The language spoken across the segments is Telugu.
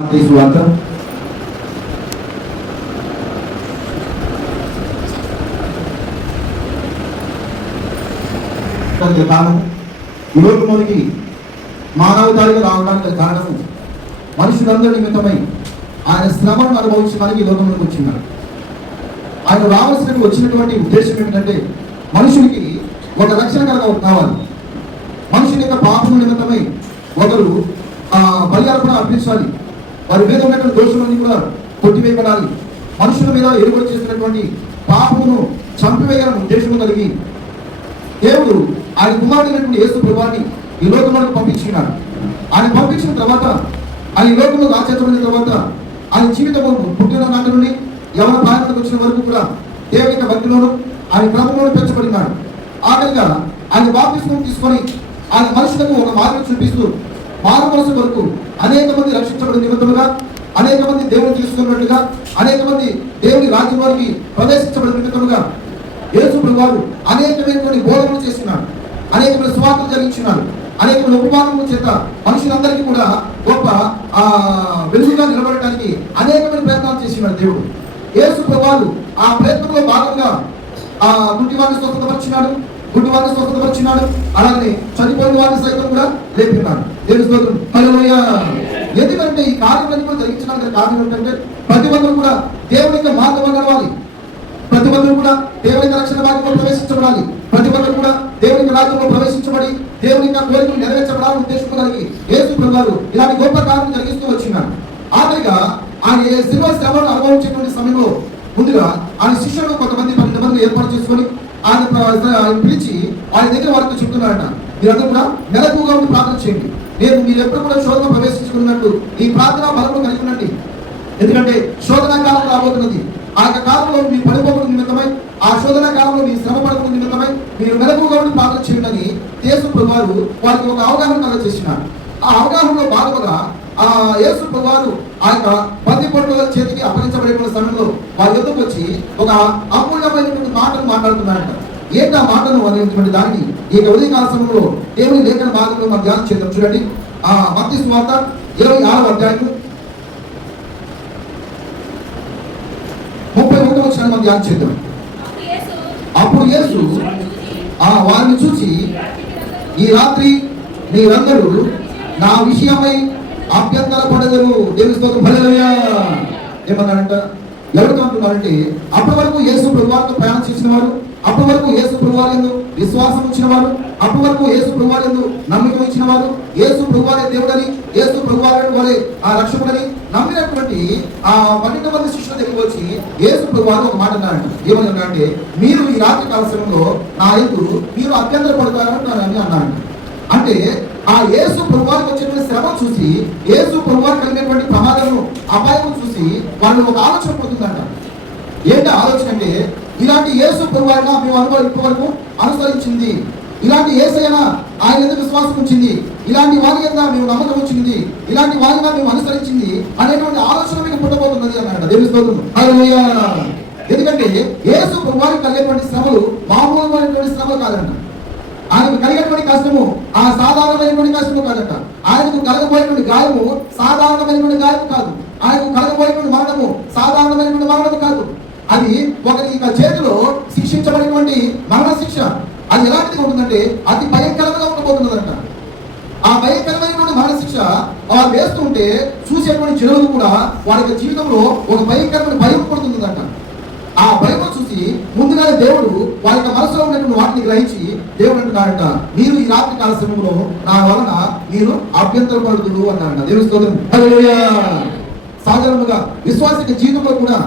సువార్త కారణము ఈ లోకంలోనికి మానవతారిగా రావడానికి కారణము మనుషులందరి నిమిత్తమై ఆయన శ్రమను అనుభవించడానికి ఈ లోకంలోకి వచ్చినాడు. ఆయన రావాల్సిన వచ్చినటువంటి ఉద్దేశం ఏమిటంటే మనుషునికి ఒక రక్షణ కావాలి. మనుషుని యొక్క పాపము నిమిత్తమై ఒకరు బలి అర్పించాలి. వారి మీద ఉన్నటువంటి దోషులన్నీ కూడా కొట్టివేయబడాలి. మనుషుల మీద ఎరుగొడి చేసినటువంటి పాపమును చంపివేయాలని ఉద్దేశం కలిగి దేవుడు ఆయన కుమారుడైనటువంటి యేసు ప్రభువుని ఈ లోకంలోకి పంపించినాడు. ఆయన పంపించిన తర్వాత ఆయన ఈ లోకంలో రాచేతమైన తర్వాత ఆయన జీవితము పుట్టిన నాటి నుండి యవన ప్రాయంలోకి వచ్చిన వరకు కూడా దేవుని యొక్క భక్తిలోను ఆయన క్రమంలోనూ పెంచబడినాడు. ఆఖరిగా ఆయన బాప్తిస్మం తీసుకొని ఆయన మనుషులకు ఒక మార్గం చూపిస్తూ మారు మనసు వరకు అనేక మంది రక్షించబడిన నిమిత్తముగా, అనేక మంది దేవుని తీసుకున్నట్టుగా, అనేక మంది దేవుని రాజ్యం వారికి ప్రవేశించబడిన నిమిత్తముగా యేసు ప్రభువు అనేకమైనటువంటి బోధనలు చేస్తున్నాడు, అనేకమైన సువార్తలు జరిగించినాడు, అనేకమైన ఉపమానముల చేత మనుషులందరికీ కూడా గొప్ప వెలుగుగా నిలబడటానికి అనేకమైన ప్రయత్నాలు చేసినాడు దేవుడు. యేసు ప్రభువు ఆ ప్రయత్నంలో భాగంగా గుడ్డివారిని స్వస్థపరిచినాడు, గుడ్డివారిని స్వస్థపరిచినాడు, అలాగే చనిపోయిన వారిని సైతం కూడా లేపినాడు. దేవుని స్తోత్రం. హల్లెలూయా. ఎందుకంటే ఈ కార్యాలన్నీ కూడా జరిగించడానికి కారణం ఏంటంటే ప్రతి ఒక్కరు కూడా దేవుని యొక్క మార్గంలో నడవాలి, ప్రతి ఒక్కరు కూడా దేవుని రక్షణ మార్గంలో ప్రవేశించబడాలి, ప్రతి ఒక్కరు కూడా దేవుని రాజ్యంలో ప్రవేశించబడి దేవుని యొక్క కోరికలు నెరవేర్చబడాలని ఉద్దేశం కలిగి యేసు ప్రభువు ఇలాంటి గొప్ప కార్యం జరిగిస్తూ వచ్చినాడు. ఆఖరిగా ఆయన శిలువ శ్రమను అనుభవించేటువంటి సమయంలో ముందుగా ఆయన శిష్యులు కొంతమంది 12 మంది ఏర్పాటు చేసుకొని ఆయన పిలిచి ఆయన దగ్గర వారితో చెప్తున్నాడట, మీరందరూ కూడా మెలకువగా ఉండి ప్రార్థన చేయండి. మీరు ఎప్పుడు కూడా శోధన ప్రవేశించుకున్నట్టు ఈ ప్రార్థన బలము కలిగి ఉండండి. ఎందుకంటే శోధన కాలం రాబోతున్నది. ఆ యొక్క కాలంలో మీరు పడిపోకుండా నిమిత్తమై, ఆ శోధన కాలంలో మీరు శ్రమ పడకుండా నిమిత్తమై మీరు మెలకువగా ఉండి ప్రార్థన చేయండి అని యేసు ప్రభువు వారికి ఒక అవగాహన కలగచేసినారు. ఆ అవగాహనలో భాగంగా యేసు ప్రభువు ఆ యొక్క 10 పొట్టుల చేతికి అప్పగించబడిన సమయంలో వారి యొద్దకు వచ్చి ఒక అమూల్యమైనటువంటి మాటలు మాట్లాడుతున్నారంట. ఏంటా మాటలు అనేటువంటి దాన్ని ఈ ఉదయకాల సమయంలో దేవుని లేఖన భాగంలో మనం ధ్యానం చేద్దాం. చూడండి, మత్తయి సువార్త 26వ అధ్యాయం 31వ వచనాన్ని మనం ధ్యానం చేద్దాం. అప్పుడు యేసు వారిని చూసి, ఈ రాత్రి మీరందరూ నా విషయమై అభ్యంతర పడగరు. దేవుని స్తోత్రం. హల్లెలూయా. ఏమన్నాడంట? ఎవరితో అంటున్నారంటే అప్పటి వరకు యేసు ప్రభువుతో ప్రయాణం చేసిన వారు, అప్పటి వరకు యేసు ప్రభువు యందు విశ్వాసం ఉంచిన వారు, అప్పటి వరకు యేసు ప్రభువు యందు నమ్మకం ఇచ్చిన వారు, యేసు ప్రభువే దేవుడని, యేసు ప్రభువు వారే ఆ రక్షకుడని నమ్మినటువంటి 12 మంది శిష్యుల దగ్గరికి వచ్చి యేసు ప్రభువు ఒక మాట అన్నారంట. ఏమన్నారంటే, మీరు ఈ రాత్రి కాల సమయంలో నా యందు మీరు అభ్యంతర పడతారని అన్నారంట. అంటే ఆ యేసు ప్రభువుకి వచ్చినటువంటి శ్రమ చూసి, యేసు ప్రభువుకి కలిగినటువంటి ప్రమాదము అపాయం చూసి వాళ్ళు ఒక ఆలోచన పొందుతుందంట. ఏంటి ఆలోచన అంటే, ఇలాంటి యేసు ప్రభువుగా మేము ఇప్పటివరకు అనుసరించింది, ఇలాంటి యేసయ్యనా ఆయన ఎందుకు విశ్వాసం ఉంచింది, ఇలాంటి వారి యొక్క మేము నమ్మకం వచ్చింది, ఇలాంటి వారిగా మేము అనుసరించింది అనేటువంటి ఆలోచన మీకు పుట్టబోతున్నది అన్నాడు. దేవుని స్తోత్రం. హల్లెలూయా. ఎందుకంటే యేసు ప్రభువుకి కలిగేటువంటి శ్రమలు మామూలుమైనటువంటి శ్రమలు కాదంట. ఆయనకు కలిగేటువంటి కష్టము సాధారణమైనటువంటి కష్టము కాదట. ఆయనకు కలగబోయేటువంటి గాయము సాధారణమైనటువంటి గాయము కాదు. ఆయనకు కలగబోయేటువంటి మరణము సాధారణమైనటువంటి మరణము కాదు. అది ఒకరి చేతిలో శిక్షించబడినటువంటి మరణ శిక్ష. అది ఎలాంటిది ఉంటుందంటే అతి భయంకరంగా ఉండబోతున్నదంట. ఆ భయంకరమైనటువంటి మరణ శిక్ష వారు వేస్తుంటే చూసేటువంటి జనులు కూడా వారి జీవితంలో ఒక భయంకరమైన భయం పడుతుందంట. ఆ భయం చూసి ముందుగానే దేవుడు వారి యొక్క మనసులో ఉన్నటువంటి వాటిని గ్రహించి దేవుడు అంటున్నాడంట, మీరు ఈ రాత్రి కాల సమయంలో నా వలన మీరు అభ్యంతర పడుతున్నారు అన్నాడంట. దేవుని స్తోత్రం. హల్లెలూయా. సాధారణంగా విశ్వాసిక జీవితంలో కూడా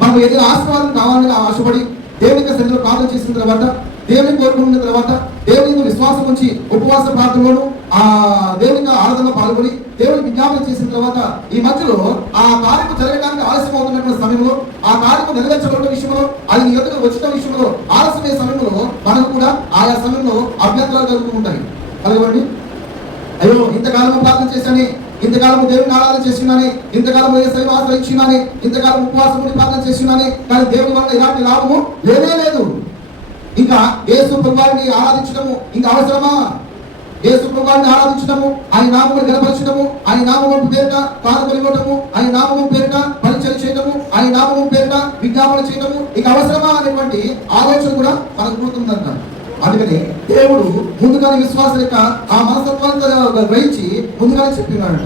మనం ఏదైనా ఆశీర్వాదం కావాలని ఆశపడి దేవుని సన్నిధిలో ప్రార్థన చేసిన తర్వాత, దేవుని కోరుకున్న తర్వాత, దేవుని విశ్వాసం ఉంచి ఉపవాస ప్రార్థనలోను దేవుని ఆరాధనలో పాల్గొని దేవుని విజ్ఞాపన చేసిన తర్వాత ఈ మధ్యలో ఆ కార్యము జరగడానికి ఆలస్యం అవుతున్నటువంటి సమయంలో, ఆ కార్యము నెరవేర్చబడిన విషయంలో, అది నీ ఎదురు వచ్చిన విషయంలో ఆలస్యమైన సమయంలో మనకు కూడా ఆయా సమయంలో అభ్యంతరాలు కలుగుతూ ఉంటాయి. కలగండి, అయ్యో ఇంతకాలము ప్రార్థన చేశాని, ఇంతకాలము దేవుని ఆరాధన చేసినాని, ఇంతకాలము యేసయ్యను ఆశ్రయించినాని, ఇంతకాలం ఉపవాసం ప్రార్థన చేసినాని, కానీ దేవుని వల్ల ఇలాంటి లాభము లేనే లేదు. ఇంకా యేసు ప్రభువుని ఆరాధించడము ఇంకా అవసరమా? యేసు ప్రభువుని ఆరాధించడము, ఆయన నామమును గణపరచడము, ఆయన నామము పేరిట కానుకలు ఇవ్వడము, ఆయన నామము పేరిట పరిచయం చేయడము, ఆయన నామము పేరిట విజ్ఞాపన చేయడము ఇక అవసరమా అనేటువంటి ఆలోచన కూడా మనకు పుడుతుందంట. అందుకని దేవుడు ముందుగానే విశ్వాసం యొక్క ఆ మనస్తత్వాన్ని గ్రహించి ముందుగానే చెప్పినాడు.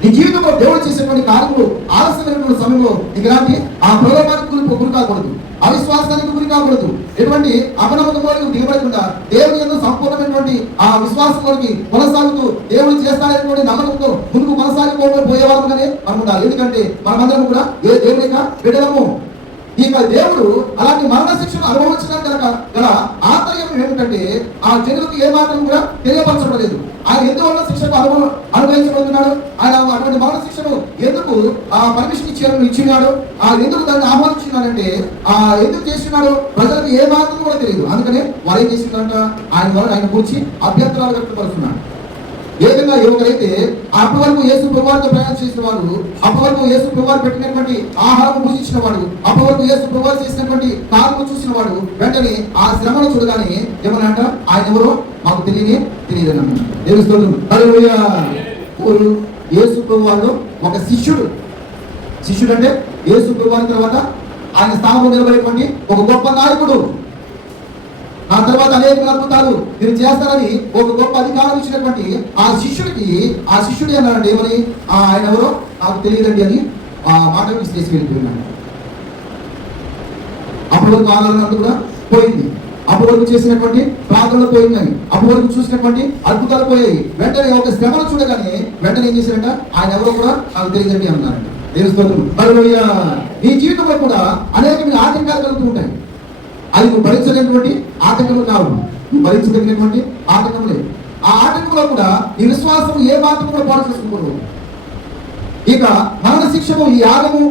నీ జీవితంలో దేవుడు చేసేటువంటి కార్యములు ఆలస్యమైనటువంటి సమయంలో ఇలాంటి ఆ ప్రలోభానికి గురి కాకూడదు, అవిశ్వాసానికి గురి కాకూడదు, ఎటువంటి అపనమ్మకంలోకి దిగబడకుండా దేవుని యందు సంపూర్ణమైనటువంటి ఆ విశ్వాసంలోకి కొనసాగుతూ దేవుడు చేస్తాడనేటువంటి నమ్మకంతో ముందుకు కొనసాగిపోయేవారుగానే మనం ఉండాలి. ఎందుకంటే మనమందరం కూడా ఏ దేవుని యొక్క బిడ్డలము. ఇక దేవుడు అలాంటి మరణ శిక్షను అనుభవించడానికి గల ఆంతర్యం ఏమిటంటే ఆ జనులకు ఏ మాత్రం కూడా తెలియపరచబడలేదు. ఆయన ఎందువల్ల శిక్షకు అనుభవించబడుతున్నాడు, ఆయన అటువంటి మరణ శిక్షను ఎందుకు పర్మిషన్ ఇచ్చినాడు, ఎందుకు దాన్ని ఆహ్వానించినాడంటే ఎందుకు చేస్తున్నాడు ప్రజలకు ఏ మాత్రం కూడా తెలియదు. అందుకనే వారు ఏం చేసిందంట, ఆయన కూర్చి అభ్యంతరాలు వ్యక్తపరుస్తున్నాడు. ఏ విధంగా యువకులైతే అప్పటి వరకు యేసు ప్రభువుతో ప్రయాణం చేసిన వాడు, అప్పటి వరకు యేసు ప్రభువు పెట్టినటువంటి ఆహారం పూజించిన వాడు, అప్పటి వరకు యేసు ప్రభువు చేసినటువంటి కారును చూసిన వాడు వెంటనే ఆ శ్రమను చూడగానే ఏమనంట, ఆయన ఎవరో మాకు తెలియదని తెలుస్తుంది. యేసు ప్రభువులో ఒక శిష్యుడు అంటే యేసు ప్రభువు తర్వాత ఆయన స్థానంలో నిలబడేటువంటి ఒక గొప్ప నాయకుడు, ఆ తర్వాత అనేక అద్భుతాలు మీరు చేస్తారని ఒక గొప్ప అధికారం ఇచ్చినటువంటి ఆ శిష్యుడు అన్నాడు ఏమని, ఆయన ఎవరో నాకు తెలియదండి అని ఆ మాట తీసుకు వెళ్ళిపోయినాడు. అప్పటి వరకు ఆలోచన కూడా పోయింది, అప్పటి వరకు చేసినటువంటి ప్రార్థనలు పోయిందని, అప్పటి వరకు చూసినటువంటి అద్భుతాలు పోయాయి. వెంటనే ఒక శ్రమను చూడగానే వెంటనే ఏం చేశారంట, ఆయన ఎవరో కూడా నాకు తెలియదండి అన్నారంట. తెలుసుకోవాలి. నీ జీవితంలో కూడా అనేక ఆటంకాలు కలుగుతూ ఉంటాయి. అది నువ్వు భరించలేనటువంటి ఆటంకములు కావు, నువ్వు భరించదగినటువంటి ఆటంకములే. ఆ ఆటంకంలో కూడా నీ విశ్వాసం ఏ మాత్రం కూడా పాటు చేసుకోకూడదు. ఇక మరణ శిక్షము ఈ యాగము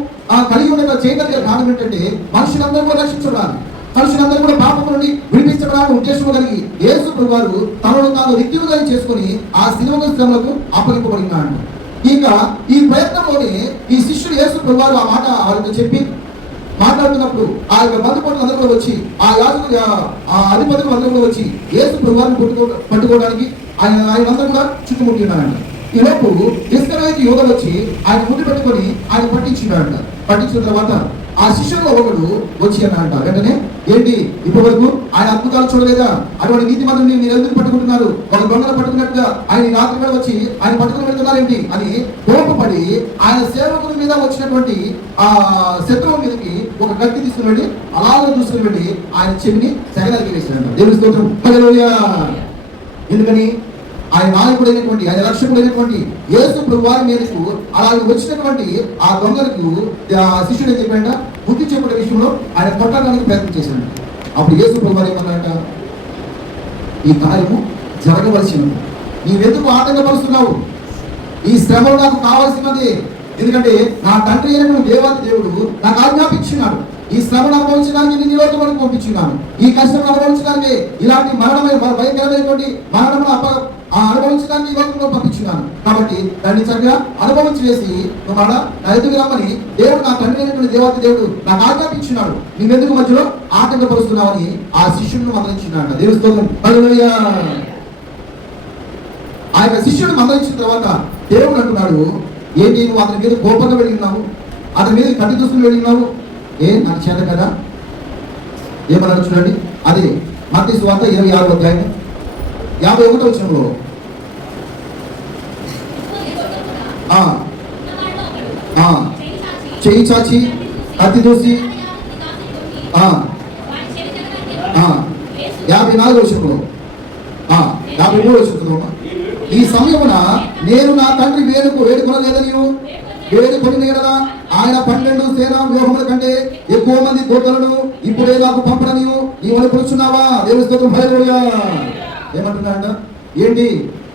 కలిగి ఉన్న చేయగలిగే కారణం ఏంటంటే మనుషులందరూ కూడా రక్షించబడాలి, మనుషులందరూ కూడా పాపం నుండి విడిపించబడాలని ఉద్దేశం కలిగి యేసు ప్రభువు తనను తాను రిక్తులుగా చేసుకుని ఆ శిలువ శ్రమలకు అప్పగింపబడినాడు. ఇక ఈ ప్రయత్నంలోనే ఈ శిష్యుడు యేసు ప్రభువు ఆ మాట వారితో చెప్పి మాట్లాడుతున్నప్పుడు ఆ యొక్క బంధుపడులు అందరూ కూడా వచ్చి ఆ యాజకులు ఆ అధిపతులు అందరూ కూడా వచ్చి యేసు ప్రభువుని పట్టుకోవడానికి ఆయన అందరూ కూడా చుట్టుముట్టినారంట. ఈలోపు ఇస్కరియోతు యూదా వచ్చి ఆయన ముందు పెట్టుకొని ఆయన పట్టించినాడంట. పట్టించిన తర్వాత ఆ శిష్యుల్లో ఒకడు వచ్చి అన్నాడంట, వెంటనే ఏంటి ఇప్పటి వరకు ఆయన అద్భుతాలు చూడలేదా, అటువంటి నీతి మంత్రుని మీరు ఎందుకు పట్టుకుంటున్నారు, ఒక దొంగలు పట్టుకున్నట్టుగా ఆయన రాత్రి కూడా వచ్చి ఆయన పట్టుకుని వెళ్తున్నారేంటి అని కోపపడి ఆయన సేవకుల మీద వచ్చినటువంటి ఆ శత్రువు మీదకి ఒక కత్తి తీసుకుని వెళ్ళి అలాగే చూసుకుని వెళ్ళి ఆయన చెవిని సెగదలికి వేశాడంట. దేవుని స్తోత్రం. హల్లెలూయా. ఎందుకని ఆయన నాయకుడైనటువంటి ఆయన రక్షకుడైనటువంటి యేసు ప్రభువు మీదకు అలాగే వచ్చినటువంటి ఆ దొంగలకు శిష్యుడు ఏం చెప్పాడంట, బుద్ధి చెప్పే విషయంలో ఆయన కొట్టడానికి ప్రయత్నం చేశాడు. అప్పుడు యేసు ప్రభువు ఏమన్నాడంట, ఈ కార్యము జరగవలసినది, నీవెందుకు ఆటంకపరుస్తున్నావు, ఈ శ్రమలు నాకు కావాల్సినది, ఎందుకంటే నా తండ్రి అయినటువంటి దేవాది దేవుడు నాకు ఆజ్ఞాపించినాడు, ఈ శ్రమను అనుభవించడానికి నేను లోకం వరకు పంపించున్నాను, ఈ కష్టం అనుభవించడానికి ఇలాంటి భయంకరమైనటువంటి మరణం అనుభవించడానికి ఈ లోకంలో పంపించున్నాను. కాబట్టి దాన్ని చక్కగా అనుభవించి వేసి నా ఎదుగు రమ్మని దేవుడు నా తండ్రి అయినటువంటి దేవాది దేవుడు నాకు ఆజ్ఞాపించున్నాడు, నీవెందుకు మధ్యలో ఆటంకపరుస్తున్నావని ఆ శిష్యుడిని మందలించినాడు. దేవుని స్తోత్రం. హల్లెలూయా. ఆ యొక్క శిష్యుడిని మందలించిన తర్వాత దేవుడు అంటున్నాడు, ఏంటి నువ్వు అతని మీద కోపంగా వెళ్ళినావు, అతని మీద కట్టి దూసుకుని వెళ్ళినావు, నాకు చేత కదా. ఏమన్నాడు చూడండి, అది మత్తయి సువార్త 26వ అధ్యాయం 51వ వచనంలో చెయ్యి చాచి కత్తి దూసి 54వ వచనంలో 53వ వచనంలో ఈ సమయమున నేను నా తండ్రి వేడుకొనలేదని వేడుకొని కదా ఆయన 12 సేనా వ్యూహముల కంటే ఎక్కువ మంది దూతలను ఇప్పుడే నాకు పంపడని నీవు అనుకుంటున్నావా. దేవుని స్తోత్రం. హల్లెలూయా. ఏమంటున్నాడంట, ఏంటి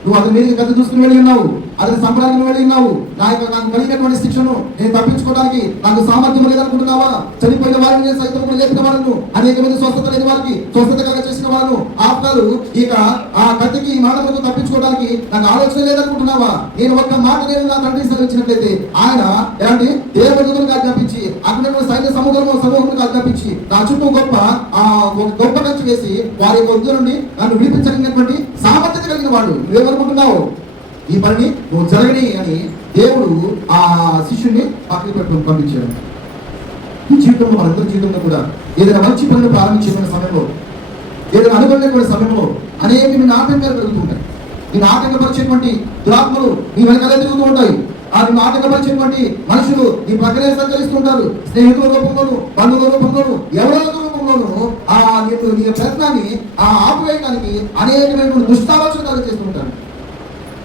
నువ్వు అతని మీదకి కత్తి చూసుకుని వెళ్ళి ఉన్నావు, అతని సంబరానికి వెళ్ళి ఉన్నావు. నాకు కలిగినటువంటి శిక్షను నేను తప్పించుకోవడానికి నాకు సామర్థ్యం లేదనుకుంటున్నావా? చనిపోయిన వారిని నేను సైతం కూడా లేపిన వాళ్ళను, అనేక మంది స్వస్థత లేని వారికి స్వస్థత కలుగ చేసిన వాళ్ళను ఆపుతారు. ఇక ఆ కత్తికి ఈ మాటలకు తప్పించుకోవడానికి నాకు ఆలోచన లేదనుకుంటున్నావా? నేను ఒక్క మాట నేను నా తండ్రి సెలవిచ్చినట్లయితే ఆయన ఎలాంటి దేవదూతలకు ఆజ్ఞాపించి అక్కడ సైన్య సమూహములకు ఆజ్ఞాపించి నా చుట్టూ గొప్ప కంచి వేసి వారి వద్దు నుండి నన్ను విడిపించగలిగినటువంటి సామర్థ్యత కలిగిన వాడు. నువ్వేమనుకుంటున్నావు? ఈ పనిని నువ్వు జరగని అని దేవుడు ఆ శిష్యుని పక్కకి పెట్టుకుని పంపించాడు. ఈ జీవితంలో మనందరి జీవితంలో కూడా ఏదైనా మంచి పనులు ప్రారంభించేటువంటి సమయంలో, ఏదైనా అనుకునేటువంటి సమయంలో అనేక మీ ఆటంకాలు కలుగుతుంటాయి. నేను ఆటంకపరిచేటువంటి దురాత్మలు నీ వెనకాలే తిరుగుతూ ఉంటాయి. నిన్ను ఆటంకపరిచేటువంటి మనుషులు నీ ప్రక్కనే సంచరిస్తుంటారు. స్నేహితుల రూపంలోను, బంధువుల రూపంలోను, ఎవరో రూపంలోను నీ ప్రయత్నాన్ని ఆపివేయడానికి అనేకమైన దుష్టాలోచనలు చేస్తుంటారు.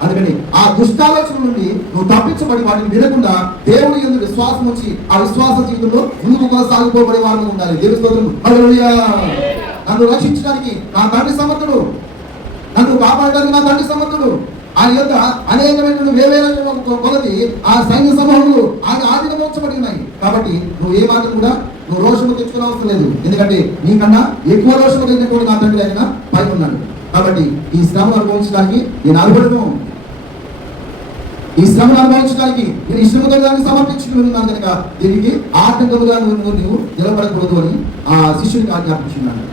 అందుకని ఆ దుష్టాలోచన నుండి నువ్వు తప్పించబడి వాటిని వినకుండా దేవుని యందు విశ్వాసం వచ్చి ఆ విశ్వాస జీవితంలో ముందుకు కొనసాగిపోబడే వారిని ఉండాలి. దేవుని స్తోత్రం. హల్లెలూయా. నన్ను రక్షించడానికి నా తండ్రి సమర్థుడు, నన్ను కాపాడడానికి నా తండ్రి సమర్థుడు. ఆయన యొక్క అనేకమైన వేవేల కొలది ఆ సైన్య సమూహములు ఆయన ఆధీనమోర్చబడి ఉన్నాయి. కాబట్టి నువ్వు ఏ మాత్రం కూడా నువ్వు రోషము తెచ్చుకునే అవసరం లేదు. ఎందుకంటే నీకన్నా ఎక్కువ రోషము కలిగినటువంటి నా తండ్రి ఆయన పైన ఉన్నాడు. కాబట్టి ఈ శ్రమను అనుభవించడానికి నేను అర్హుడను. ఈ శ్రమను అనుభవించడానికి నేను ఇష్టముగా దాన్ని సమర్పించుకుని ఉన్నాను కనుక దీనికి ఆటంకముగా నువ్వు నిలబడకూడదు అని ఆ శిష్యునికి ఆజ్ఞాపించున్నాను.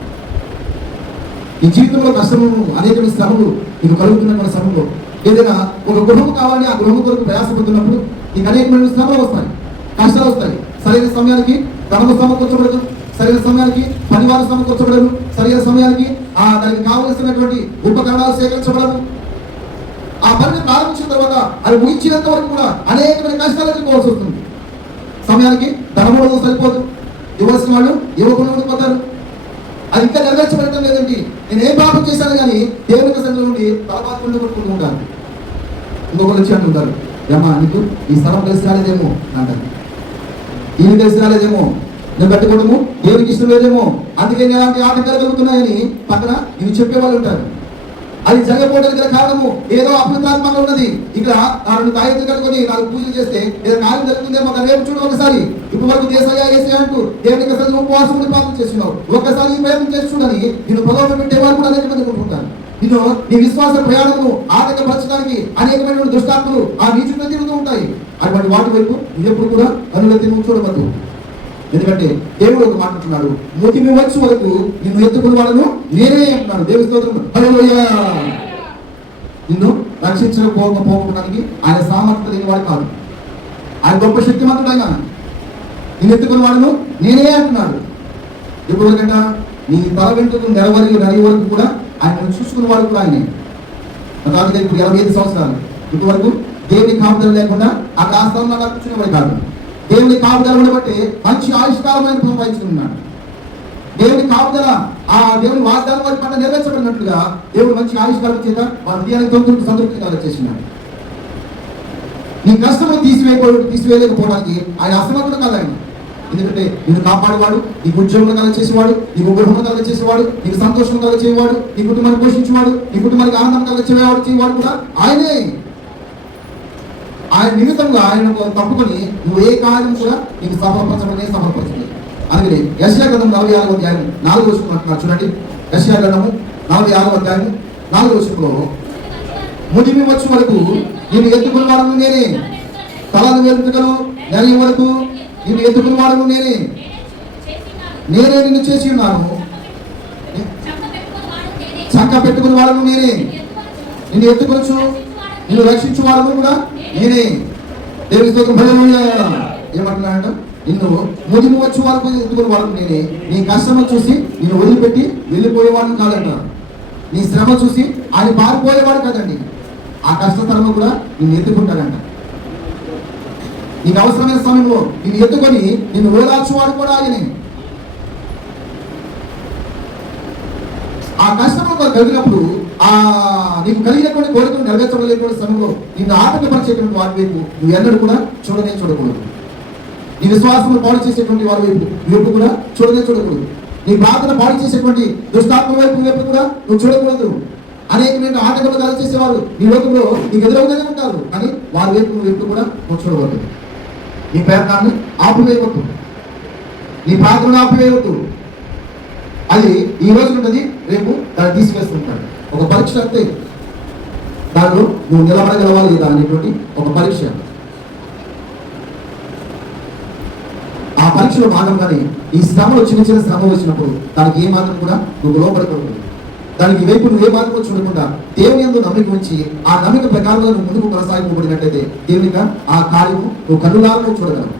ఈ జీవితంలో కష్టము అనేక శ్రమలు నీకు కలుగుతున్న శ్రమంలో ఏదైనా ఒక గృహము కావాలి, ఆ గృహం కొరకు ప్రయాసపడుతున్నప్పుడు నీకు అనేకమైన శ్రమలు వస్తాయి, కష్టాలు వస్తాయి. సరైన సమయానికి ధనము సమకూర్చబడదు, సరైన సమయానికి పనివారు సమకూర్చబడదు, సరైన సమయానికి దానికి కావలసినటువంటి ఉపకరణాలు సేకరించబడదు. ఆ పనిని ప్రారంభించిన తర్వాత అది ముగించినంత వరకు కూడా అనేకమైన కష్టాలు ఎదుర్కోవాల్సి వస్తుంది. సమయానికి ధనముడు సరిపోదు, ఇవ్వాల్సిన వాళ్ళు ఇవ్వకుండా ఉండిపోతారు. అది ఇంకా నెరవేర్చబడటం లేదండి. నేను ఏం పాపం చేశాను కానీ దేవుని సంఘం నుండి తలబాతుకుంటూ కొట్టుకుంటూ ఉంటాను. ఇంకొకరు వచ్చి అంటుంటారు, ఏమా నీకు ఈ స్థలం కలిసి రాలేదేమో అంటారు, ఈయన కలిసి రాలేదేమో, నేను కట్టుకోవడము దేవునికి ఇష్టం లేదేమో, అందుకే నేను అలాంటి ఆటంకాలు కలుగుతున్నాయని పక్కన ఇవి చెప్పేవాళ్ళు ఉంటారు. అది జరగకపోవడానికి గల కారణము ఏదో అపవిత్రాత్మగా ఉన్నది. ఇక్కడ రెండు తాయితులు కట్టుకొని 4 పూజలు చేస్తే ఏదో కార్యం జరుగుతుందేమో రేపు చూడు ఒకసారి. ఇప్పుడు వరకు దేశయ్యా వేసే అంటూ దేవునికి అసలు ఉపవాసం ప్రార్థన చేస్తున్నావు, ఒక్కసారి ఈ ప్రయత్నం చేసి చూడని నేను ప్రలోభ పెట్టేవారు కూడా అనేక మంది ఉంటుంటారు. నేను నీ విశ్వాస ప్రయాణము ఆటంకపరచడానికి అనేకమైన దుష్టాత్మలు ఆ నీచుగా తిరుగుతూ ఉంటాయి. అటువంటి వాటి వైపు ఎప్పుడు కూడా కనులెత్తి నువ్వు చూడవద్దు. ఎందుకంటే దేవుడు ఒక మాట అంటున్నాడు, ముతిమి వచ్చి వరకు నిన్ను ఎత్తుకున్న వాళ్ళను నేనే అంటున్నాడు. దేవుని స్తోత్రం. హల్లెలూయా. నిన్ను రక్షించకపోవడానికి ఆయన సామర్థ్యం లేని వాడు కాదు, ఆయన గొప్ప శక్తిమంతుడు. ఆయన నిన్ను ఎత్తుకున్న వాళ్ళను నేనే అంటున్నాడు. ఎప్పుడు వరకంట నీ తల వెంట్రుకలు నెరవరి వరకు కూడా ఆయన చూసుకున్న వాడు కూడా ఆయనే. తాత ఇప్పుడు 25 సంవత్సరాలు ఇప్పటివరకు దేవుని కాపుదల లేకుండా ఆ స్థలంలో కూర్చునేవాడు కాదు. దేవుని కాపుదల ఉండబట్టి మంచి ఆవిష్కారమైన సంపాదించుకున్నాడు. దేవుని కాపుదల ఆ దేవుని వాగ్దానం వారి పట్ల నెరవేర్చబడినట్లుగా దేవుడు మంచి ఆవిష్కారం చేత వారి హృదయానికి సంతృప్తి కలగచేసినాడు. నీ కష్టము తీసివేయలేకపోవడానికి ఆయన అసమర్థుడు కాదు ఆయన. ఎందుకంటే నిన్ను కాపాడేవాడు, నీకు ఉద్యోగం కలగచేసేవాడు, నీకు గృహం కలగచేసేవాడు, నీకు సంతోషం కలగచేవాడు, నీ కుటుంబాన్ని పోషించేవాడు, నీ కుటుంబానికి ఆనందం కలగచేవాడు కూడా ఆయనే. ఆయన నిమిత్తంగా ఆయన తప్పుకొని నువ్వు ఏ కార్యం కూడా నీకు సమర్పించలేదు. అందుకని యెషయా గ్రంథం 46వ అధ్యాయం 4వ వచనం అంటున్నారు చూడండి. యెషయా గ్రంథము 46వ అధ్యాయం 4వ వచనంలో, ముదిమి వచ్చే వరకు నిన్ను ఎత్తుకున్న వాడను నేనే, తలను వెంట్రుకలు నెరయ వరకు నిన్ను ఎత్తుకున్న వాడను నేనే నిన్ను చేసి ఉన్నాను, చంక పెట్టుకున్న వాడను నేనే, నిన్ను ఎత్తుకొచ్చు నిన్ను రక్షించు వాడను కూడా నేనే. దేవుని స్తోత్రం. హల్లెలూయా. ఏమంటున్నాడంట, నిన్ను ముదిమి వచ్చే వరకు ఎత్తుకున్న వాడను నేనే, నీ కష్టం చూసి నిన్ను వదిలిపెట్టి వెళ్ళిపోయేవాడిని కాదంట, నీ శ్రమ చూసి ఆయన పారిపోయేవాడు కాదండి, ఆ కష్టతరము కూడా నిన్ను ఎత్తుకుంటాడంట. నీకు అవసరమైన సమయంలో నిన్ను ఎత్తుకొని నిన్ను ఓదార్చువాడు కూడా ఆయనే. ఆ కష్టం కలిగినప్పుడు నీకు కలిగినటువంటి కోరికలు నెరవేర్చబడలేటువంటి సమయంలో నిన్ను ఆటంకపరిచేటువంటి వారి వైపు నువ్వు ఎన్నడూ కూడా చూడకూడదు. నీ విశ్వాసం పాడు చేసేటువంటి వారి వైపు నువ్వు కూడా చూడకూడదు. నీ ప్రార్థన పాడు చేసేటువంటి దుష్టాత్మ వైపు కూడా నువ్వు చూడకూడదు. అనేకమైన ఆటంకాలు కలుగ చేసేవారు ఈ లోకంలో నీకు ఎదురవుతూనే ఉంటారు. కానీ వారి వైపు నువ్వు ఎప్పుడు కూడా కూర్చోవద్దు. నీ ప్రయత్నాన్ని ఆపివేయవద్దు, నీ ప్రార్థనను ఆపివేయవద్దు. అది ఈ రోజు ఉన్నది రేపు దాన్ని తీసుకెళ్తుంటాడు. ఒక పరీక్ష అంతే, దానిలో నువ్వు నిలబడగలవా లేదా అనేటువంటి ఒక పరీక్ష. ఆ పరీక్షలో భాగంగానే ఈ శ్రమలో చిన్న చిన్న శ్రమ వచ్చినప్పుడు దానికి ఏ మాత్రం కూడా నువ్వు లోపడకూడదు. దానికి వైపు నువ్వు ఏ మాత్రం చూడకుండా దేవుని యందు నమ్మిక ఉంచి ఆ నమ్మిక ప్రకారంగా నువ్వు ముందుకు కొనసాగిపోబడినట్లయితే దేవునిగా ఆ కార్యము నువ్వు కన్నులారా చూడగలవు.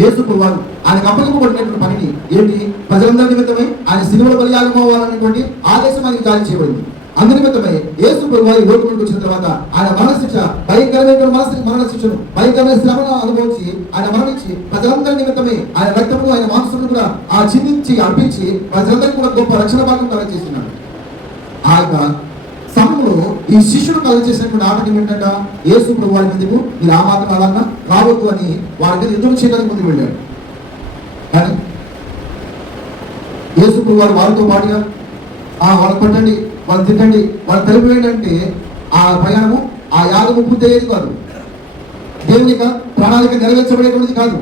యేసు ప్రభువు ఆయనకు అప్పగింపబడినటువంటి పనిని ఏంటి? ప్రజలందరి నిమిత్తమై ఆయన సిలువలో బలియాగం అవ్వాలనేటువంటి ఆదేశం ఆయనకు జారీ చేయబడింది. అందునిమిత్తమై యేసు ప్రభువు ఈ లోకంలోకి వచ్చిన తర్వాత ఆయన మరణశిక్ష, భయంకరమైన మరణశిక్షను, భయంకరమైన శ్రమను అనుభవించి ఆయన మరణించి ప్రజలందరి నిమిత్తమై ఆయన రక్తము ఆయన మాంసమును కూడా ఆ చిందించి అర్పించి ప్రజలందరికీ కూడా గొప్ప రక్షణ భాగం కలగజేస్తున్నాడు. ఆ యొక్క సమయంలో ఈ శిష్యుడు కలగజేసినటువంటి ఆటకం ఏంటంట? యేసు ప్రభువు వారి మీదకు మీరు ఆ మాత్రం అలాగా రావద్దు అని వారి మీద యుద్ధం చేయడానికి ముందుకు వెళ్ళాడు. కానీ యేసు ప్రభు వారితో పాటుగా వాళ్ళు కొట్టండి, వాళ్ళు తిట్టండి, వాళ్ళు తెలిపేయండి అంటే ఆ ప్రయాణము, ఆ యాగము పూర్తయ్యేది కాదు. దేవుని యొక్క ప్రణాళిక నెరవేర్చబడేటువంటిది కాదు.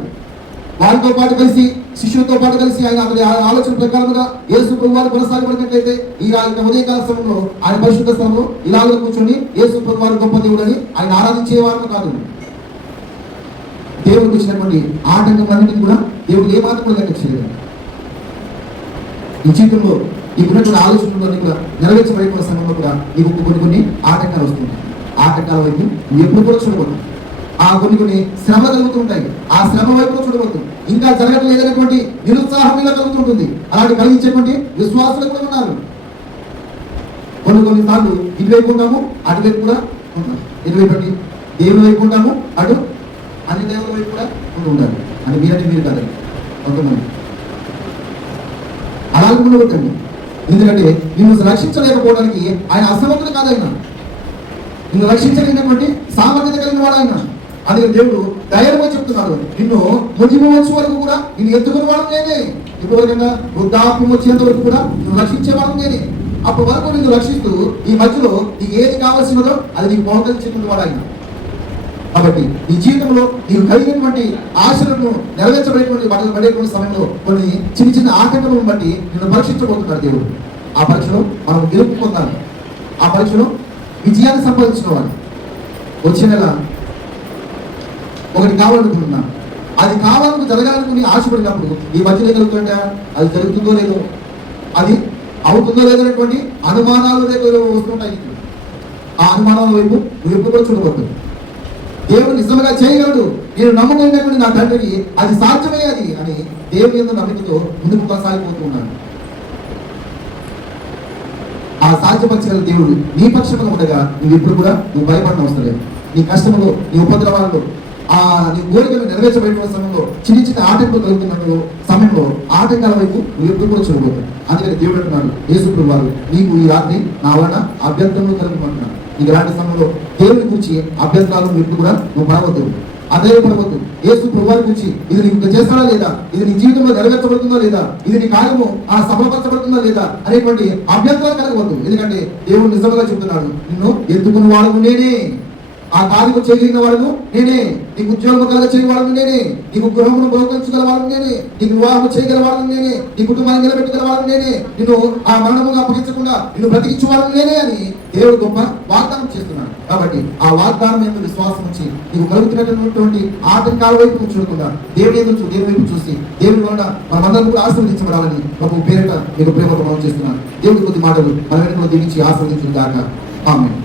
వారితో పాటు కలిసి, శిష్యులతో పాటు కలిసి ఆయన అతని ఆలోచన ప్రకారంగా యేసు ప్రభు వారు కొనసాగబడినట్లయితే ఈ ఉదయకాల సమయంలో ఆయన పరిశుద్ధ స్థలంలో ఇలాగ కూర్చొని యేసు ప్రభు వారు గొప్ప దేవుడని ఆయన ఆరాధించేవారు కాదు. దేవుడికి ఇచ్చినటువంటి ఆటంకం కూడా దేవుడు ఏ మాత్రం కూడా లెక్క చేయలేదు. ఈ జీవితంలో నీకున్నటువంటి ఆలోచనలో కూడా నెరవేర్చబడిన సమయంలో కూడా నీకు కొన్ని ఆటంకాలు వస్తుంటాయి. ఆటంకాల వైపు నువ్వు ఎప్పుడు కూడా చూడవద్దు. ఆ కొన్ని శ్రమ కలుగుతుంటాయి, ఆ శ్రమ వైపు చూడవద్దు. ఇంకా జరగడం లేదనేటువంటి నిరుత్సాహం మీద కలుగుతుంటుంది. అలాంటి కలిగించేటువంటి విశ్వాసాలు కూడా ఉన్నారు. కొన్ని సార్లు ఇటువైపు ఉంటాము, అటువైపు కూడా ఉంటాం. ఎటువైపు? దేవుని వైపు ఉంటాము, అటు అన్ని దేవుల వైపు కూడా ఉండాలి. అని మీరు కాదు కొంతమంది అలాగే ఉండవద్దండి. ఎందుకంటే నిన్ను రక్షించలేకపోవడానికి ఆయన అసమర్థుడు కాదు. ఆయన నిన్ను రక్షించలేనటువంటి సామర్థ్యత కలిగిన వాడు ఆయన. అందుకని దేవుడు ధైర్యంగా చెప్తున్నాడు, నిన్ను ముగింపు వచ్చే వరకు కూడా నిన్ను ఎత్తుకునే వాడు నేనే. ఇప్పటివరకన్నా వృద్ధాప్యం వచ్చేంత వరకు కూడా నువ్వు రక్షించేవాడు నేనే. అప్పటి వరకు నిన్ను రక్షిస్తూ ఈ మధ్యలో నీకు ఏది కావాల్సినదో అది నీకు మోహరించుకున్న వాడు ఆయన. కాబట్టి ఈ జీవితంలో నీకు కలిగినటువంటి ఆశలను నెరవేర్చబడేటువంటి సమయంలో కొన్ని చిన్న ఆటంకాలను బట్టి నిన్ను పరీక్షించబోతున్నాడు దేవుడు. ఆ పరీక్షలో మనం గెలుపు పొందాలి. ఆ పరీక్షలో విజయాన్ని సంపాదించిన వాడు. వచ్చే నెల ఒకటి కావాలనుకుంటున్నాను, అది కావాలని జరగాలనుకుని ఆశపడినప్పుడు ఈ మధ్యలో కలుగుతుంటా అది జరుగుతుందో లేదో, అది అవుతుందో లేదో అనేటువంటి అనుమానాలు వస్తుంటాయి. ఆ అనుమానాల వైపు నువ్వు ఎప్పుడు కూడా చూడవద్దు. దేవుడు నిజంగా చేయగలడు, నేను నమ్ముకునేటువంటి నా తండ్రికి అది సాధ్యమే అది అని దేవుని యొక్క నమ్మికతో ముందుకు కొనసాగిపోతూ ఉన్నాను. ఆ సాధ్యపరచగల దేవుడు నీ పక్షంగా ఉండగా నువ్వు ఎప్పుడు కూడా నువ్వు భయపడిన అవసరం లేదు. నీ కష్టంలో, నీ ఉపద్రవాలలో, నీ కోరికలు నెరవేర్చబడిన సమయంలో చిన్న ఆటంకాలు కలుగుతున్న సమయంలో ఆటంకాల వైపు నువ్వు ఎప్పుడు కూడా చూడబోతుంది. అందుకని దేవుడు అంటున్నాడు, యేసు ప్రభువు వారు నీకు ఈ రాత్రి నా వలన అభ్యంతరంలో కలుగుమంటున్నాడు. ఇలాంటి సమయంలో దేవుని గురించి అభ్యంతరాలను ఎప్పుడు కూడా నువ్వు పడవద్దు, అధైర్యపడవద్దు. యేసు ప్రభువు గురించి ఇది నీకు చేస్తాడా లేదా, ఇది నీ జీవితంలో నెరవేర్చబడుతుందా లేదా, ఇది నీ కార్యము సఫలపరచబడుతుందా లేదా అనేటువంటి అభ్యంతరాలు కలగవద్దు. ఎందుకంటే దేవుడు నిజంగా చెప్తున్నాడు, నిన్ను ఎత్తుకున్న వాడు నేనే, ఆ కార్యము చేయగలిగిన వాడును నేనే, నీకు ఉద్యోగం కలగ చేయగలవాడు నేనే, నీకు గృహమును బహుకరించగలవాడు నేనే, నీకు వివాహం చేయగలవాడు నేనే, నీ కుటుంబాన్ని నిలబెట్టగలవాడు నేనే, నిన్ను ఆ మరణముగా అప్పగించకుండా నిన్ను బ్రతికించేవాడు నేనే అని దేవుడు గొప్ప వాగ్దానం చేస్తున్నాడు. కాబట్టి ఆ వాగ్దానం మీద విశ్వాసం నుంచి నీకు కలుగుతున్నటువంటి ఆటంకాల వైపు చూడకుండా దేవుని వైపు చూసి దేవుని వల్ల మనమందరం కూడా ఆశీర్వదించబడాలని ఒక పేరిట మీకు ప్రేమతో మనం చేస్తున్నాను. దేవుడి కొద్ది మాటలు మన వెనుకలో దీవించి ఆశీర్వదించిన దాకా ఆమేన్.